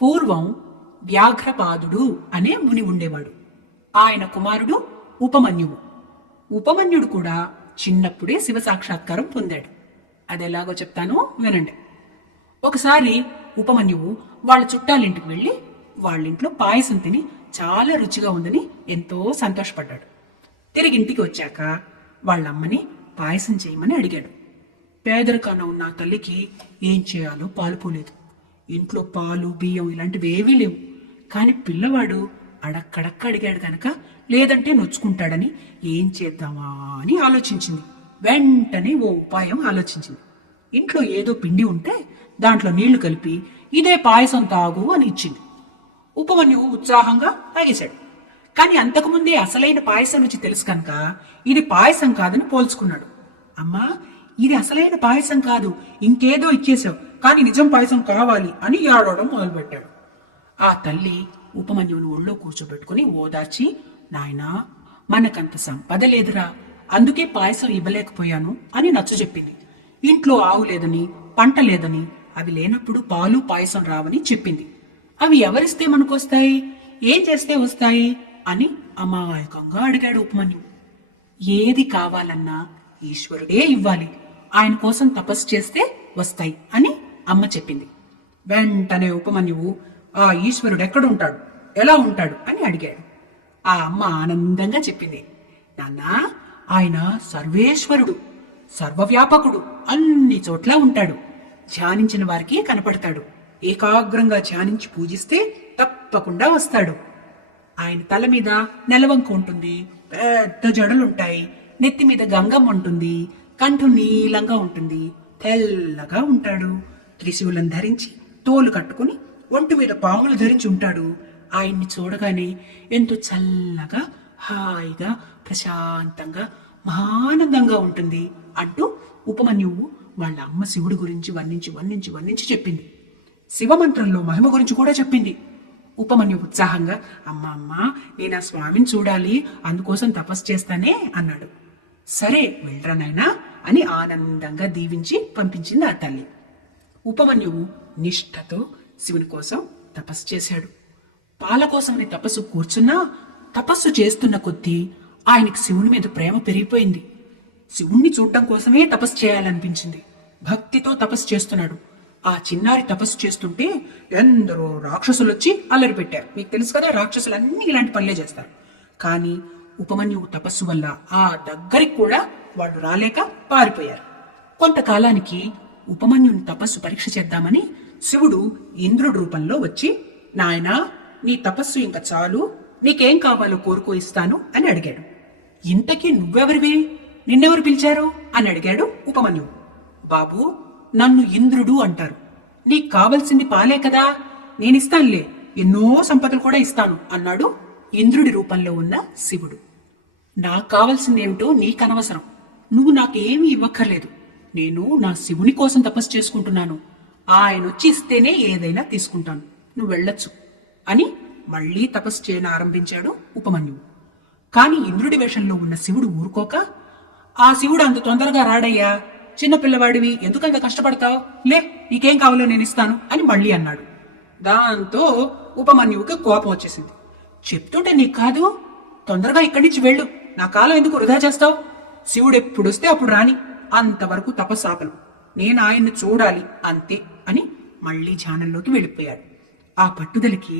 పూర్వం వ్యాఘ్రపాదుడు అనే ముని ఉండేవాడు. ఆయన కుమారుడు ఉపమన్యువు. ఉపమన్యుడు కూడా చిన్నప్పుడే శివ సాక్షాత్కారం పొందాడు. అదెలాగో చెప్తాను వినండి. ఒకసారి ఉపమన్యువు వాళ్ళ చుట్టాలింటికి వెళ్లి వాళ్ళింట్లో పాయసం తిని చాలా రుచిగా ఉందని ఎంతో సంతోషపడ్డాడు. తిరిగి ఇంటికి వచ్చాక వాళ్ళమ్మని పాయసం చేయమని అడిగాడు. పేదరికాన ఉన్న ఆ తల్లికి ఏం చేయాలో పాలుపోలేదు. ఇంట్లో పాలు బియ్యం ఇలాంటివి ఏవీ లేవు. కాని పిల్లవాడు అడక్కడక్క అడిగాడు కనుక లేదంటే నొచ్చుకుంటాడని ఏం చేద్దామా అని ఆలోచించింది. వెంటనే ఓ ఉపాయం ఆలోచించింది. ఇంట్లో ఏదో పిండి ఉంటే దాంట్లో నీళ్లు కలిపి ఇదే పాయసం తాగు అని ఇచ్చింది. ఉపమన్యువు ఉత్సాహంగా తాగేశాడు. కాని అంతకుముందే అసలైన పాయసం రుచి తెలుసు కనుక ఇది పాయసం కాదని పోల్చుకున్నాడు. అమ్మా, ఇది అసలైన పాయసం కాదు, ఇంకేదో ఇచ్చేశావు, కాని నిజం పాయసం కావాలి అని ఏడవడం మొదలుపెట్టాడు. ఆ తల్లి ఉపమన్యువుని ఒళ్ళో కూర్చోబెట్టుకుని ఓదార్చి, నాయనా, మనకంత సంపద లేదురా, అందుకే పాయసం ఇవ్వలేకపోయాను అని నచ్చజెప్పింది. ఇంట్లో ఆవు లేదని, పంట లేదని, అవి లేనప్పుడు పాలు పాయసం రావని చెప్పింది. అవి ఎవరిస్తే మనకొస్తాయి, ఏం చేస్తే వస్తాయి అని అమాయకంగా అడిగాడు ఉపమన్యువు. ఏది కావాలన్నా ఈశ్వరుడే ఇవ్వాలి, ఆయన కోసం తపస్సు చేస్తే వస్తాయి అని అమ్మ చెప్పింది. వెంటనే ఉపమన్యువు ఆ ఈశ్వరుడు ఎక్కడుంటాడు, ఎలా ఉంటాడు అని అడిగాడు. ఆ అమ్మ ఆనందంగా చెప్పింది, నాన్నా, ఆయన సర్వేశ్వరుడు, సర్వవ్యాపకుడు, అన్ని చోట్ల ఉంటాడు. ధ్యానించిన వారికి కనపడతాడు. ఏకాగ్రంగా ధ్యానించి పూజిస్తే తప్పకుండా వస్తాడు. ఆయన తల మీద నెలవంక ఉంటుంది, పెద్ద జడలుంటాయి, నెత్తి మీద గంగమ్మ ఉంటుంది, కంఠం నీలంగా ఉంటుంది, తెల్లగా ఉంటాడు. త్రిశూలం ధరించి తోలు కట్టుకుని ఒంటి మీద పాములు ధరించి ఉంటాడు. ఆయన్ని చూడగానే ఎంతో చల్లగా, హాయిగా, ప్రశాంతంగా, మహానందంగా ఉంటుంది అంటూ ఉపమన్యువు వాళ్ళ అమ్మ శివుడి గురించి వర్ణించి వర్ణించి వర్ణించి చెప్పింది. శివమంత్రంలో మహిమ గురించి కూడా చెప్పింది. ఉపమన్యు ఉత్సాహంగా, అమ్మా, నేను ఆ స్వామిని చూడాలి, అందుకోసం తపస్సు చేస్తానే అన్నాడు. సరే వెళ్ళరా నాయనా అని ఆనందంగా దీవించి పంపించింది ఆ తల్లి. ఉపమన్యువు నిష్ఠతో శివుని కోసం తపస్సు చేశాడు. పాల కోసమని తపస్సు కూర్చున్నా తపస్సు చేస్తున్న కొద్దీ ఆయనకి శివుని మీద ప్రేమ పెరిగిపోయింది. శివుణ్ణి చూడటం కోసమే తపస్సు చేయాలనిపించింది. భక్తితో తపస్సు చేస్తున్నాడు. ఆ చిన్నారి తపస్సు చేస్తుంటే ఎందరో రాక్షసులు వచ్చి అల్లరి పెట్టారు. మీకు తెలుసు కదా, రాక్షసులన్నీ ఇలాంటి పనులే చేస్తారు. కానీ ఉపమన్యువు తపస్సు వల్ల ఆ దగ్గరికి కూడా వాళ్ళు రాలేక పారిపోయారు. కొంతకాలానికి ఉపమన్యుని తపస్సు పరీక్ష చేద్దామని శివుడు ఇంద్రుడి రూపంలో వచ్చి, నాయనా, నీ తపస్సు ఇంకా చాలు, నీకేం కావాలో కోరుకో ఇస్తాను అని అడిగాడు. ఇంతకీ నువ్వెవరివి, నిన్నెవరు పిలిచారు అని అడిగాడు ఉపమన్యువు. బాబూ, నన్ను ఇంద్రుడు అంటారు. నీకు కావలసింది పాలే కదా, నేనిస్తానులే, ఎన్నో సంపదలు కూడా ఇస్తాను అన్నాడు ఇంద్రుడి రూపంలో ఉన్న శివుడు. నాకు కావలసిందేమిటో నీకనవసరం, నువ్వు నాకేమీ ఇవ్వక్కర్లేదు. నేను నా శివుని కోసం తపస్సు చేసుకుంటున్నాను. ఆయన వచ్చి ఇస్తేనే ఏదైనా తీసుకుంటాను, నువ్వు వెళ్ళొచ్చు అని మళ్లీ తపస్సు చేయని ఆరంభించాడు ఉపమన్యువు. కాని ఇంద్రుడి వేషంలో ఉన్న శివుడు ఊరుకోక, ఆ శివుడు అంత తొందరగా రాడయ్యా, చిన్నపిల్లవాడివి, ఎందుకంత కష్టపడతావు, లే, నీకేం కావాలో నేను ఇస్తాను అని మళ్లీ అన్నాడు. దాంతో ఉపమన్యువుకి కోపం వచ్చేసింది. చెప్తుంటే నీకు కాదు, తొందరగా ఇక్కడి నుంచి వెళ్ళు, నా కాలం ఎందుకు వృధా చేస్తావు, శివుడు ఎప్పుడొస్తే అప్పుడు రాని, అంతవరకు తపస్సు ఆపను, నేను ఆయన్ని చూడాలి అంతే అని మళ్లీ ధ్యానంలోకి వెళ్ళిపోయాడు. ఆ పట్టుదలకి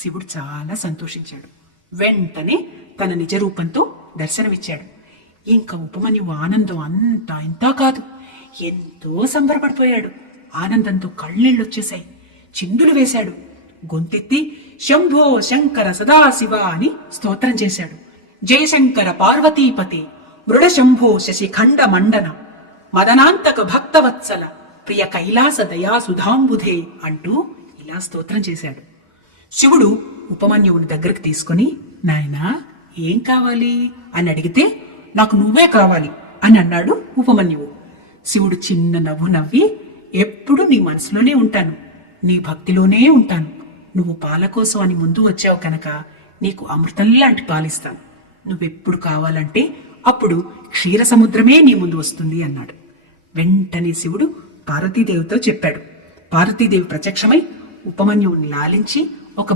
శివుడు చాలా సంతోషించాడు. వెంటనే తన నిజ రూపంతో దర్శనమిచ్చాడు. ఇంకా ఉపమన్యువు ఆనందం అంతా ఇంతా కాదు, ఎంతో సంబరపడిపోయాడు. ఆనందంతో కళ్ళెళ్ళొచ్చేశాయి. చిందులు వేశాడు. గొంతెత్తి శంభో శంకర సదాశివ అని స్తోత్రం చేశాడు. జయశంకర పార్వతీపతే మృడ శంభో శశిఖండ మండన మదనాంతక భక్తవత్సల ప్రియ కైలాస దయా సుధాంబుధే అంటూ ఇలా స్తోత్రం చేశాడు. శివుడు ఉపమన్యువుని దగ్గరికి తీసుకుని, నాయనా, ఏం కావాలి అని అడిగితే, నాకు నువ్వే కావాలి అని అన్నాడు ఉపమన్యువు. శివుడు చిన్న నవ్వు నవ్వి, ఎప్పుడు నీ మనసులోనే ఉంటాను, నీ భక్తిలోనే ఉంటాను. నువ్వు పాల కోసం అని ముందు వచ్చావు కనుక నీకు అమృతంలాంటి పాలిస్తాను. నువ్వెప్పుడు కావాలంటే అప్పుడు క్షీర సముద్రమే నీ ముందు వస్తుంది అన్నాడు. వెంటనే శివుడు పార్వతీదేవితో చెప్పాడు. పార్వతీదేవి ప్రత్యక్షమై ఉపమన్యువుని లాలించి ఒక